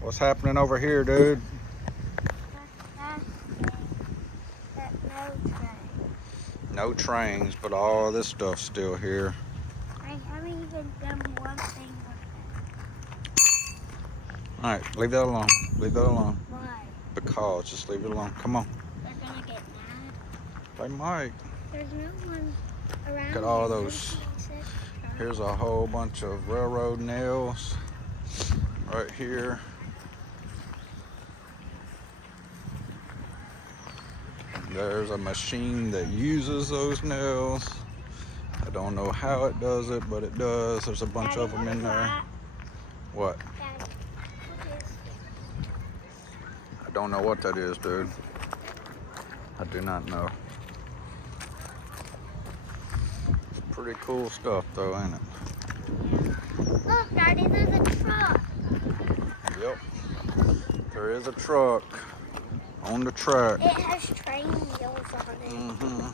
What's happening over here, dude? That no train. No trains, but all this stuff's still here. I haven't even done one thing with it. All right, leave that alone. Leave that alone. Why? Because, just leave it alone. Come on. They're gonna get mad. They might. There's no one around. Look at all here. those. Nobody said so. Here's a whole bunch of railroad nails right here. There's a machine that uses those nails. I don't know how it does it, but it does. There's a bunch Daddy, of them what in is there. that? What? Daddy, what is I don't know what that is, dude. I do not know. It's pretty cool stuff, though, ain't it? Look, Daddy, there's a truck. Yep. There is a truck on the track. It has train wheels on it. Mm-hmm.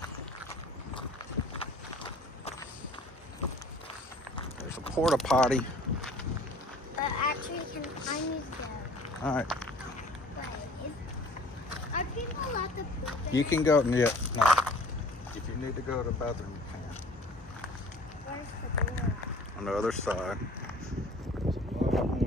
There's a porta potty. But actually, I need to go. All right. Wait, are people allowed to poop in You it? can go. Yeah. No. If you need to go to the bathroom, you can. Where's the door? On the other side. There's a lot more